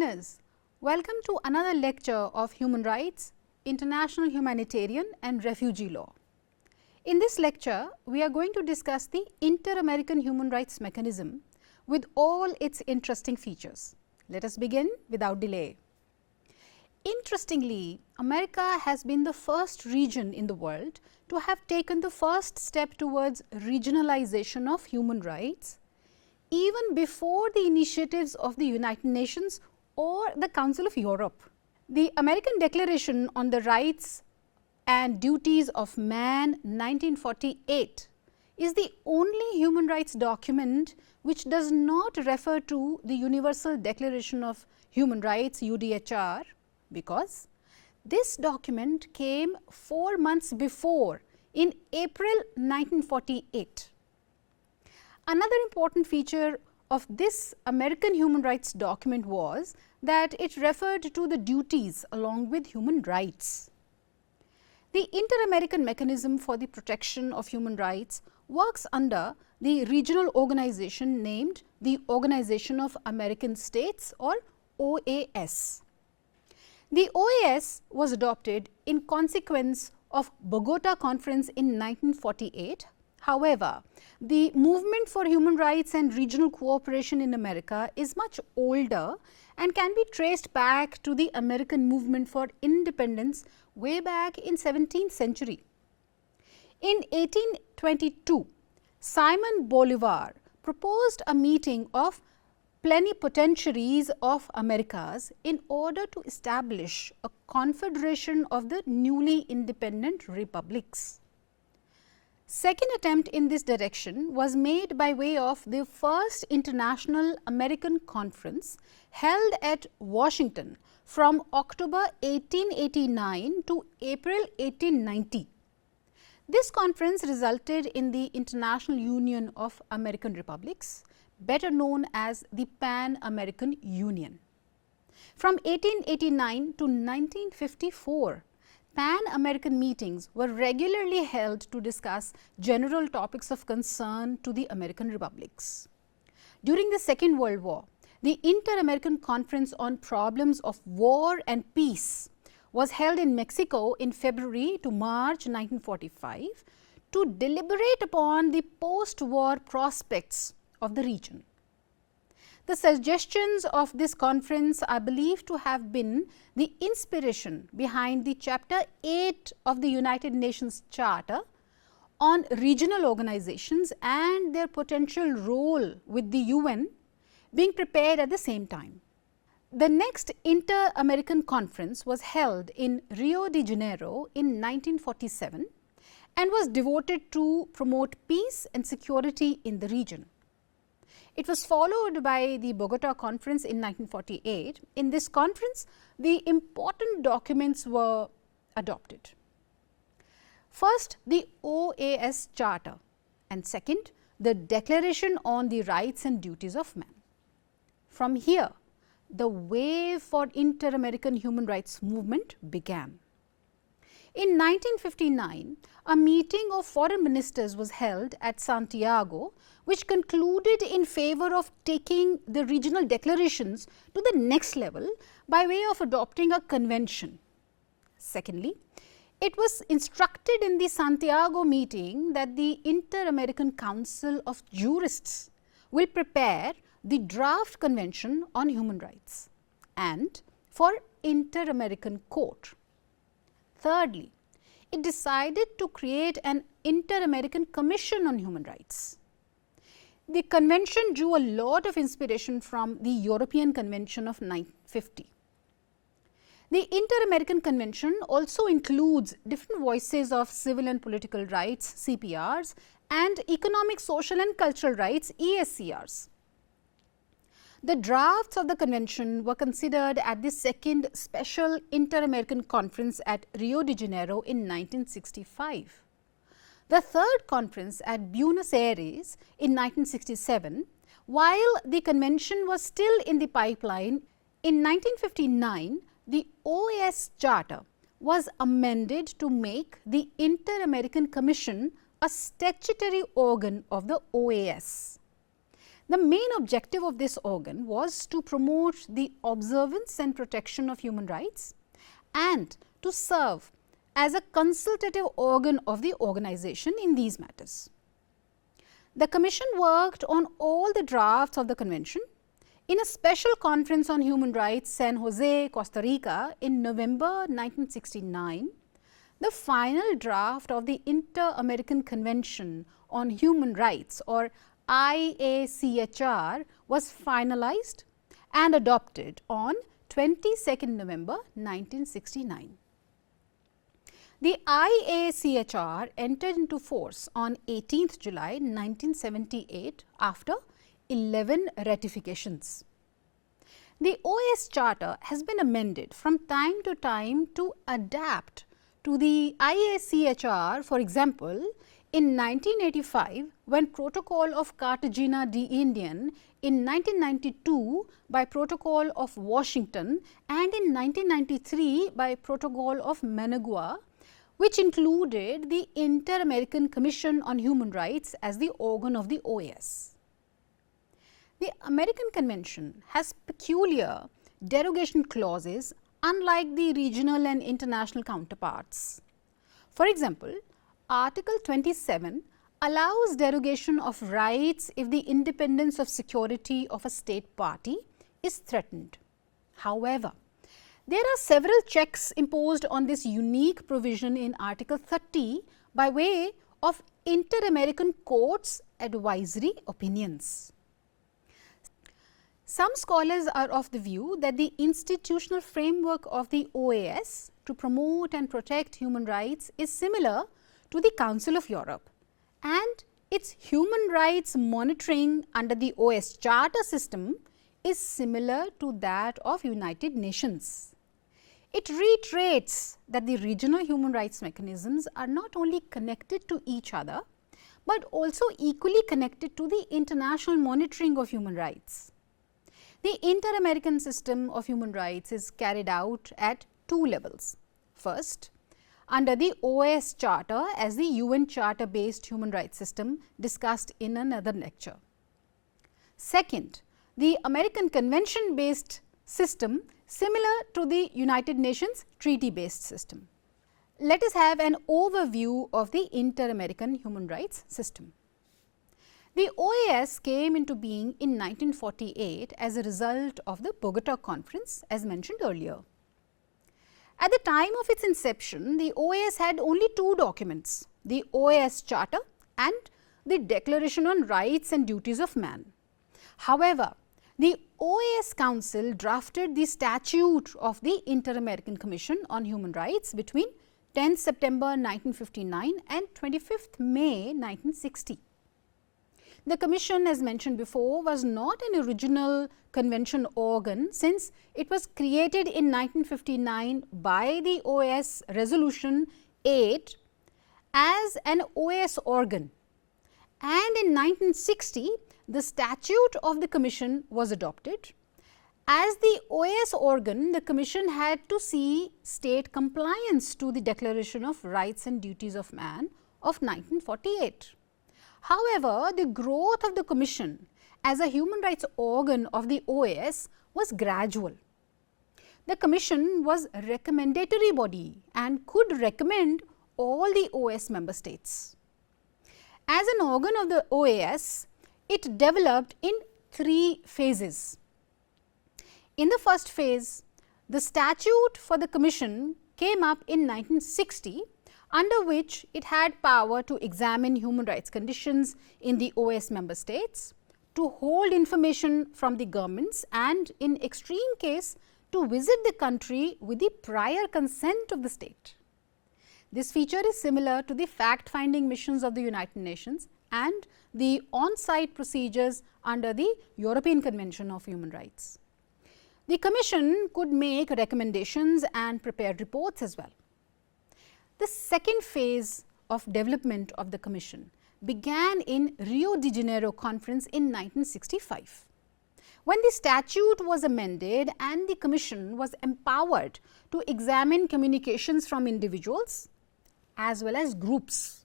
learners, welcome to another lecture of Human Rights, International Humanitarian and Refugee Law. In this lecture, we are going to discuss the Inter-American Human Rights Mechanism with all its interesting features. Let us begin without delay. Interestingly, America has been the first region in the world to have taken the first step towards regionalization of human rights, even before the initiatives of the United Nations or the Council of Europe. The American Declaration on the Rights and Duties of Man 1948 is the only human rights document which does not refer to the Universal Declaration of Human Rights UDHR, because this document came 4 months before, in April 1948. Another important feature of this American human rights document was that it referred to the duties along with human rights. The Inter-American Mechanism for the Protection of Human Rights works under the regional organization named the Organization of American States, or OAS. The OAS was adopted in consequence of Bogota Conference in 1948. However, the movement for human rights and regional cooperation in America is much older and can be traced back to the American movement for independence way back in 17th century. In 1822, Simon Bolivar proposed a meeting of plenipotentiaries of Americas in order to establish a confederation of the newly independent republics. Second attempt in this direction was made by way of the first International American Conference held at Washington from October 1889 to April 1890. This conference resulted in the International Union of American Republics, better known as the Pan-American Union. From 1889 to 1954, Pan-American meetings were regularly held to discuss general topics of concern to the American republics. During the Second World War, the Inter-American Conference on Problems of War and Peace was held in Mexico in February to March 1945 to deliberate upon the post-war prospects of the region. The suggestions of this conference are believed to have been the inspiration behind the Chapter 8 of the United Nations Charter on regional organizations and their potential role with the UN being prepared at the same time. The next Inter-American Conference was held in Rio de Janeiro in 1947 and was devoted to promote peace and security in the region. It was followed by the Bogota Conference in 1948. In this conference, the important documents were adopted. First, the OAS Charter, and second, the Declaration on the Rights and Duties of Man. From here, the wave for Inter-American human rights movement began. In 1959, a meeting of foreign ministers was held at Santiago, which concluded in favor of taking the regional declarations to the next level by way of adopting a convention. Secondly, it was instructed in the Santiago meeting that the Inter-American Council of Jurists will prepare the draft Convention on Human Rights and for Inter-American Court. Thirdly, it decided to create an Inter-American Commission on Human Rights. The convention drew a lot of inspiration from the European Convention of 1950. The Inter-American Convention also includes different voices of civil and political rights (CPRs) and economic, social and cultural rights (ESCRs). The drafts of the convention were considered at the second special Inter-American Conference at Rio de Janeiro in 1965. The third conference at Buenos Aires in 1967, while the convention was still in the pipeline, in 1959, the OAS Charter was amended to make the Inter-American Commission a statutory organ of the OAS. The main objective of this organ was to promote the observance and protection of human rights and to serve as a consultative organ of the organization in these matters. The Commission worked on all the drafts of the Convention in a special conference on human rights, San Jose, Costa Rica in November 1969. The final draft of the Inter-American Convention on Human Rights, or IACHR, was finalized and adopted on 22nd November 1969. The IACHR entered into force on 18th July 1978 after 11 ratifications. The OAS Charter has been amended from time to time to adapt to the IACHR. For example, in 1985, when Protocol of Cartagena de Indian, in 1992 by Protocol of Washington, and in 1993 by Protocol of Managua, which included the Inter-American Commission on Human Rights as the organ of the OAS. The American Convention has peculiar derogation clauses unlike the regional and international counterparts. For example, Article 27 allows derogation of rights if the independence of security of a state party is threatened. However, there are several checks imposed on this unique provision in Article 30 by way of Inter-American Court's advisory opinions. Some scholars are of the view that the institutional framework of the OAS to promote and protect human rights is similar to the Council of Europe, and its human rights monitoring under the OAS Charter system is similar to that of United Nations. It reiterates that the regional human rights mechanisms are not only connected to each other, but also equally connected to the international monitoring of human rights. The Inter-American system of human rights is carried out at two levels. First, under the OAS Charter as the UN Charter based human rights system discussed in another lecture. Second, the American Convention based system similar to the United Nations treaty based system. Let us have an overview of the Inter-American human rights system. The OAS came into being in 1948 as a result of the Bogota Conference, as mentioned earlier. At the time of its inception, the OAS had only two documents, the OAS Charter and the Declaration on Rights and Duties of Man. However, the OAS Council drafted the statute of the Inter-American Commission on Human Rights between 10 September 1959 and 25th May 1960. The Commission, as mentioned before, was not an original convention organ since it was created in 1959 by the OAS Resolution 8 as an OAS organ, and in 1960 the statute of the Commission was adopted. As the OAS organ, the Commission had to see state compliance to the Declaration of Rights and Duties of Man of 1948. However, the growth of the Commission as a human rights organ of the OAS was gradual. The Commission was a recommendatory body and could recommend all the OAS member states. As an organ of the OAS, it developed in three phases. In the first phase, the statute for the Commission came up in 1960, under which it had power to examine human rights conditions in the OAS member states, to hold information from the governments, and in extreme case to visit the country with the prior consent of the state. This feature is similar to the fact-finding missions of the United Nations and the on-site procedures under the European Convention of Human Rights. The Commission could make recommendations and prepare reports as well. The second phase of development of the Commission began in Rio de Janeiro Conference in 1965, when the statute was amended and the Commission was empowered to examine communications from individuals as well as groups.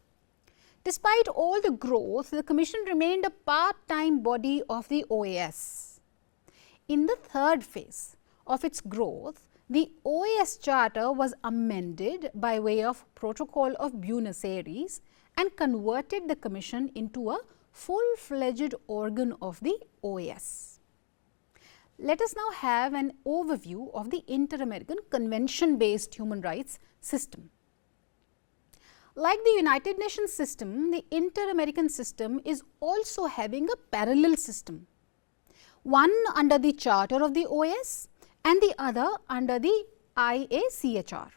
Despite all the growth, the Commission remained a part-time body of the OAS. In the third phase of its growth, the OAS Charter was amended by way of Protocol of Buenos Aires and converted the Commission into a full-fledged organ of the OAS. Let us now have an overview of the Inter-American Convention-based human rights system. Like the United Nations system, the Inter-American system is also having a parallel system, one under the Charter of the OAS and the other under the IACHR.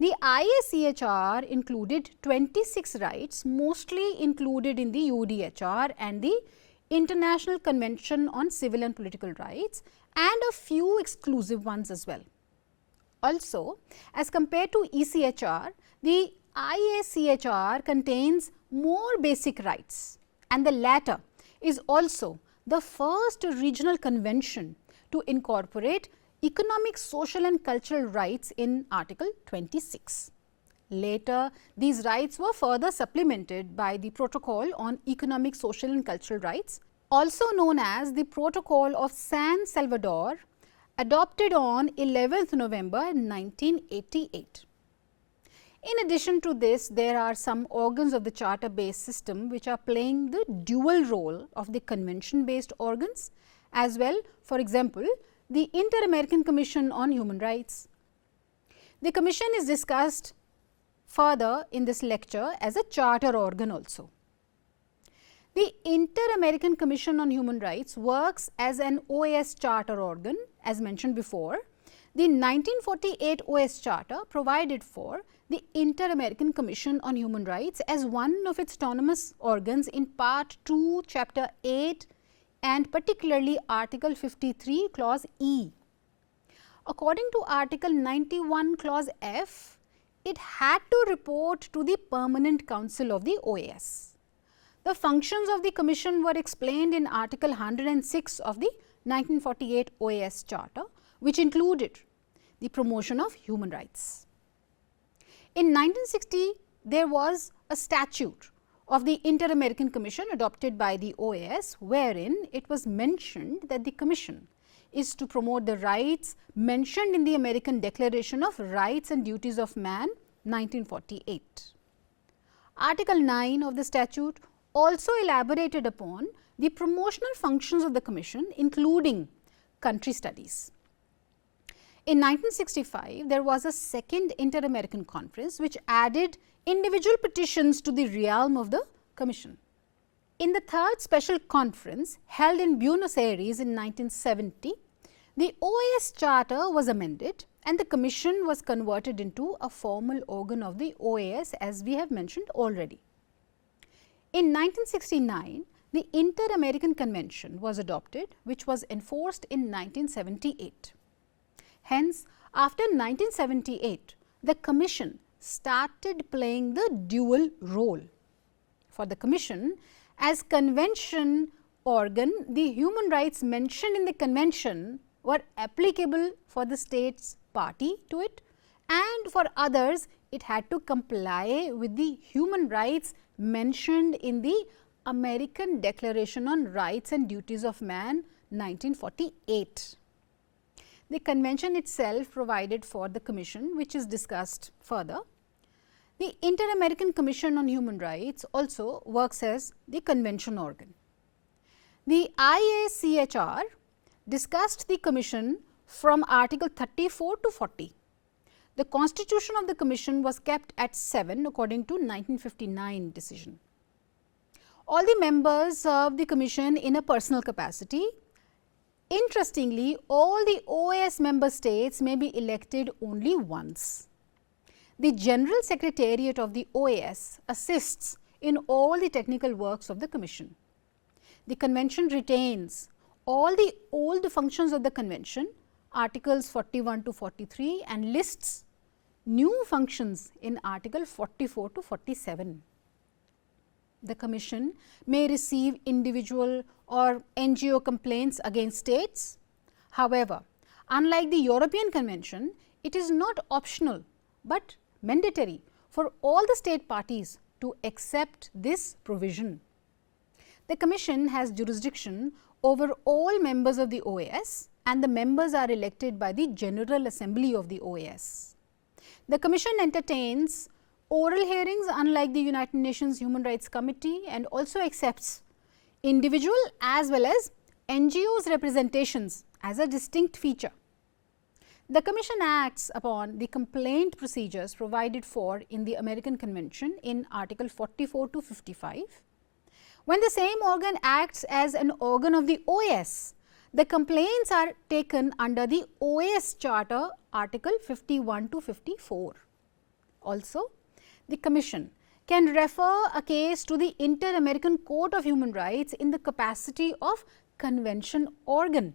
The IACHR included 26 rights, mostly included in the UDHR and the International Convention on Civil and Political Rights, and a few exclusive ones as well. Also, as compared to ECHR, the IACHR contains more basic rights, and the latter is also the first regional convention to incorporate economic, social and cultural rights in Article 26. Later, these rights were further supplemented by the Protocol on Economic, Social and Cultural Rights, also known as the Protocol of San Salvador, adopted on 11th November 1988. In addition to this, there are some organs of the charter-based system which are playing the dual role of the convention-based organs as well. For example, the Inter-American Commission on Human Rights. The Commission is discussed further in this lecture as a charter organ also. The Inter-American Commission on Human Rights works as an OAS charter organ as mentioned before. The 1948 OAS Charter provided for the Inter-American Commission on Human Rights as one of its autonomous organs in Part 2, Chapter 8 and particularly Article 53, Clause E. According to Article 91, Clause F, it had to report to the Permanent Council of the OAS. The functions of the Commission were explained in Article 106 of the 1948 OAS Charter, which included the promotion of human rights. In 1960, there was a statute of the Inter-American Commission adopted by the OAS, wherein it was mentioned that the Commission is to promote the rights mentioned in the American Declaration of Rights and Duties of Man, 1948. Article 9 of the statute also elaborated upon the promotional functions of the Commission, including country studies. In 1965, there was a second Inter-American Conference which added individual petitions to the realm of the Commission. In the third special conference held in Buenos Aires in 1970, the OAS Charter was amended and the Commission was converted into a formal organ of the OAS, as we have mentioned already. In 1969, the Inter-American Convention was adopted, which was enforced in 1978. Hence, after 1978, the Commission started playing the dual role. For the Commission, as convention organ, the human rights mentioned in the convention were applicable for the states party to it, and for others it had to comply with the human rights mentioned in the American Declaration on Rights and Duties of Man, 1948. The convention itself provided for the Commission, which is discussed further. The Inter-American Commission on Human Rights also works as the convention organ. The IACHR discussed the Commission from Article 34 to 40. The constitution of the Commission was kept at 7 according to 1959 decision. All the members serve the Commission in a personal capacity. Interestingly, all the OAS member states may be elected only once. The General Secretariat of the OAS assists in all the technical works of the Commission. The Convention retains all the old functions of the Convention, Articles 41 to 43, and lists new functions in Article 44 to 47. The Commission may receive individual or NGO complaints against states. However, unlike the European Convention, it is not optional but mandatory for all the state parties to accept this provision. The Commission has jurisdiction over all members of the OAS, and the members are elected by the General Assembly of the OAS. The Commission entertains oral hearings unlike the United Nations Human Rights Committee, and also accepts individual as well as NGOs representations as a distinct feature. The Commission acts upon the complaint procedures provided for in the American Convention in Article 44 to 55. When the same organ acts as an organ of the OAS, the complaints are taken under the OAS Charter Article 51 to 54. Also, the Commission can refer a case to the Inter-American Court of Human Rights in the capacity of convention organ.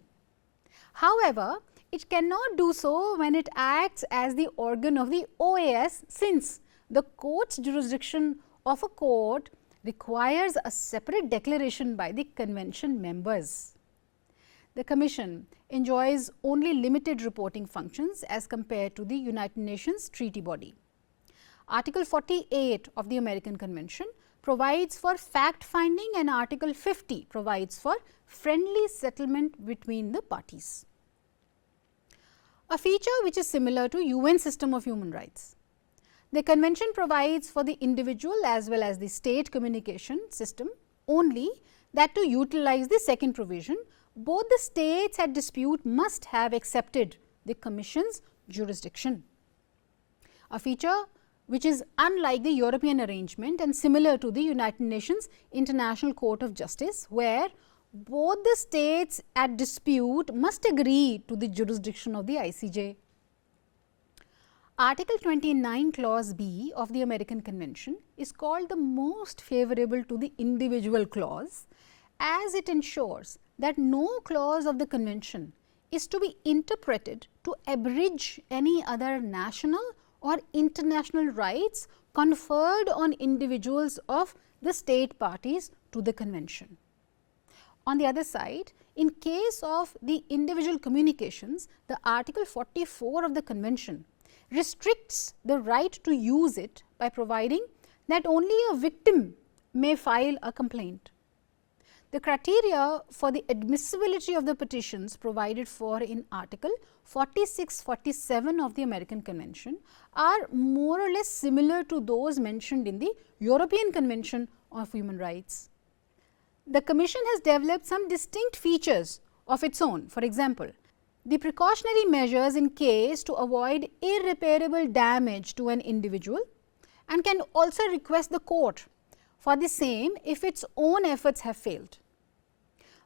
However, it cannot do so when it acts as the organ of the OAS, since the court's jurisdiction of a court requires a separate declaration by the convention members. The Commission enjoys only limited reporting functions as compared to the United Nations treaty body. Article 48 of the American Convention provides for fact finding, and Article 50 provides for friendly settlement between the parties. A feature which is similar to UN system of human rights. The Convention provides for the individual as well as the state communication system, only that to utilize the second provision, both the states at dispute must have accepted the Commission's jurisdiction. A feature which is unlike the European arrangement and similar to the United Nations International Court of Justice, where both the states at dispute must agree to the jurisdiction of the ICJ. Article 29 Clause B of the American Convention is called the most favorable to the individual clause, as it ensures that no clause of the Convention is to be interpreted to abridge any other national or international rights conferred on individuals of the state parties to the Convention. On the other side, in case of the individual communications, the Article 44 of the Convention restricts the right to use it by providing that only a victim may file a complaint. The criteria for the admissibility of the petitions provided for in Article 46-47 of the American Convention are more or less similar to those mentioned in the European Convention of Human Rights. The Commission has developed some distinct features of its own. For example, the precautionary measures in case to avoid irreparable damage to an individual, and can also request the court for the same if its own efforts have failed.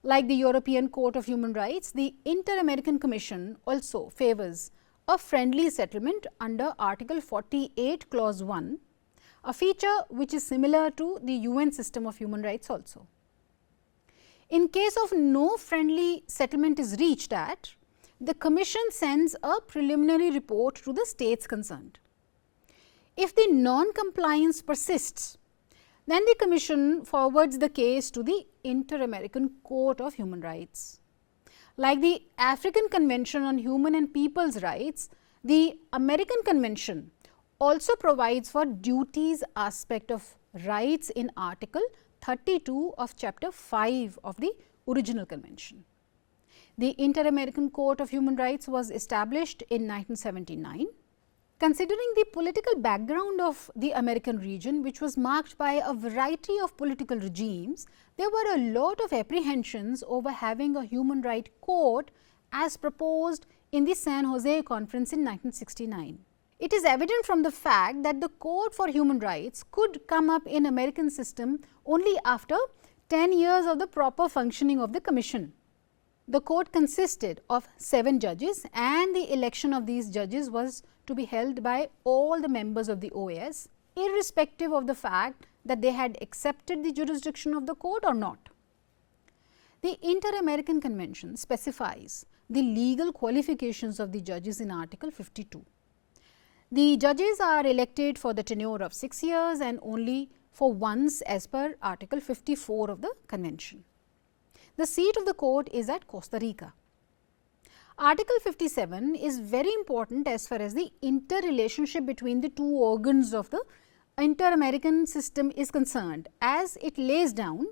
Like the European Court of Human Rights, the Inter-American Commission also favors a friendly settlement under Article 48 Clause 1, a feature which is similar to the UN system of human rights also. In case of no friendly settlement is reached at, the Commission sends a preliminary report to the states concerned. If the non-compliance persists, then the Commission forwards the case to the Inter-American Court of Human Rights. Like the African Convention on Human and People's Rights, the American Convention also provides for duties aspect of rights in Article 32 of Chapter 5 of the original Convention. The Inter-American Court of Human Rights was established in 1979. Considering the political background of the American region, which was marked by a variety of political regimes, there were a lot of apprehensions over having a human rights court as proposed in the San Jose Conference in 1969. It is evident from the fact that the Court for Human Rights could come up in American system only after 10 years of the proper functioning of the Commission. The court consisted of 7 judges, and the election of these judges was to be held by all the members of the OAS, irrespective of the fact that they had accepted the jurisdiction of the court or not. The Inter-American Convention specifies the legal qualifications of the judges in Article 52. The judges are elected for the tenure of 6 years and only for once as per Article 54 of the Convention. The seat of the court is at Costa Rica. Article 57 is very important as far as the interrelationship between the two organs of the Inter-American system is concerned, as it lays down,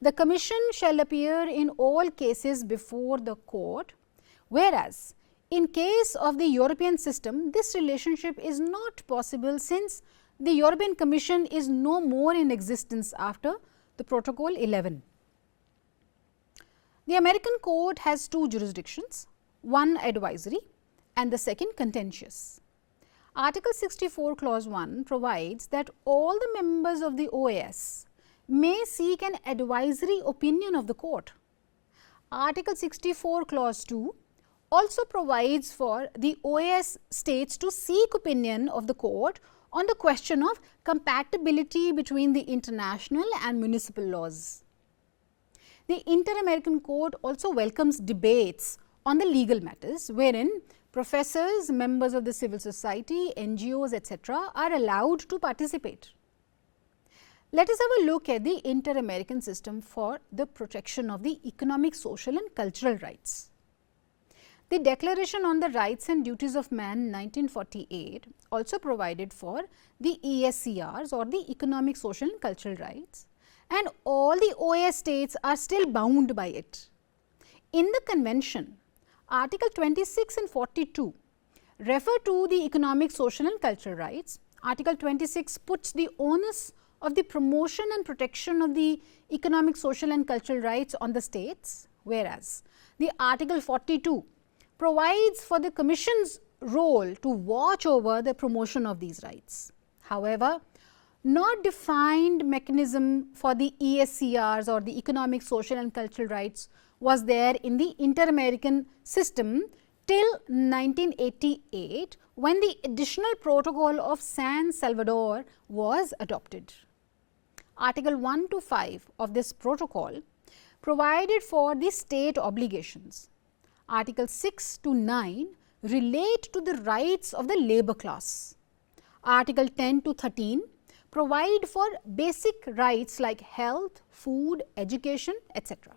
the Commission shall appear in all cases before the court, whereas in case of the European system, this relationship is not possible, since the European Commission is no more in existence after the Protocol 11. The American court has two jurisdictions, one advisory and the second contentious. Article 64 clause 1 provides that all the members of the OAS may seek an advisory opinion of the court. Article 64 clause 2 also provides for the OAS states to seek opinion of the court on the question of compatibility between the international and municipal laws. The Inter-American Court also welcomes debates on the legal matters, wherein professors, members of the civil society, NGOs, etc. are allowed to participate. Let us have a look at the Inter-American system for the protection of the economic, social and cultural rights. The Declaration on the Rights and Duties of Man 1948 also provided for the ESCRs, or the economic, social and cultural rights, and all the OAS states are still bound by it. In the convention, Article 26 and 42 refer to the economic, social and cultural rights. Article 26 puts the onus of the promotion and protection of the economic, social and cultural rights on the states, whereas the Article 42 provides for the Commission's role to watch over the promotion of these rights. However, no defined mechanism for the ESCRs, or the economic, social and cultural rights, was there in the Inter-American system till 1988, when the additional protocol of San Salvador was adopted. Article 1 to 5 of this protocol provided for the state obligations. Article 6 to 9 relate to the rights of the labor class. Article 10 to 13 provide for basic rights like health, food, education, etc.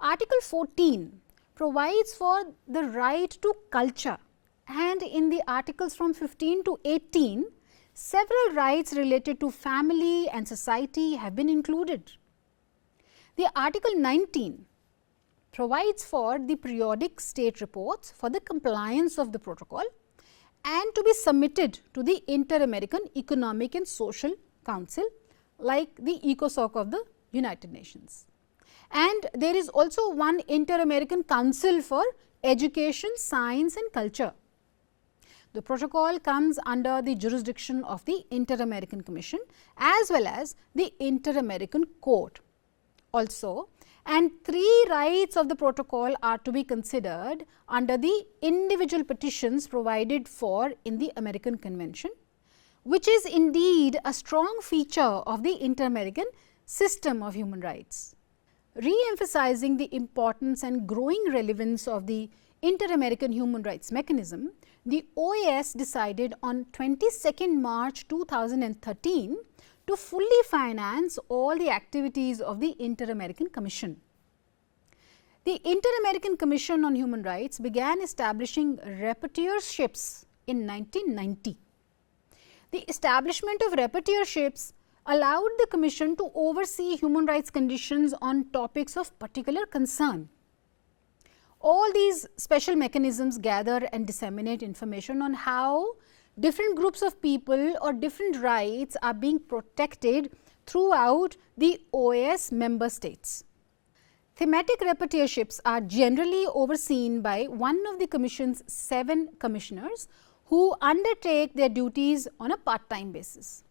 Article 14 provides for the right to culture, and in the articles from 15 to 18, several rights related to family and society have been included. The Article 19 provides for the periodic state reports for the compliance of the protocol and to be submitted to the Inter-American Economic and Social Council, like the ECOSOC of the United Nations. And there is also one Inter-American Council for Education, Science and Culture. The protocol comes under the jurisdiction of the Inter-American Commission as well as the Inter-American Court also, and 3 rights of the protocol are to be considered under the individual petitions provided for in the American Convention, which is indeed a strong feature of the Inter-American system of human rights. Re-emphasizing the importance and growing relevance of the Inter-American human rights mechanism, the OAS decided on 22nd March 2013 to fully finance all the activities of the Inter-American Commission. The Inter-American Commission on Human Rights began establishing rapporteurships in 1990. The establishment of rapporteurships allowed the Commission to oversee human rights conditions on topics of particular concern. All these special mechanisms gather and disseminate information on how different groups of people or different rights are being protected throughout the OAS member states. Thematic rapporteurships are generally overseen by one of the Commission's 7 commissioners who undertake their duties on a part-time basis.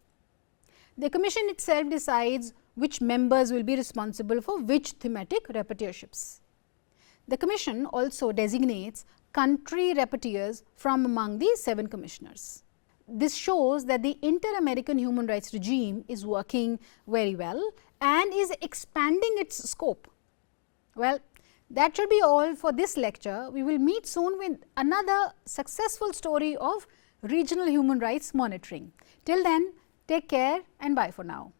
The Commission itself decides which members will be responsible for which thematic rapporteurships. The Commission also designates country rapporteurs from among the 7 commissioners. This shows that the Inter-American human rights regime is working very well and is expanding its scope. Well, that should be all for this lecture. We will meet soon with another successful story of regional human rights monitoring. Till then, take care and bye for now.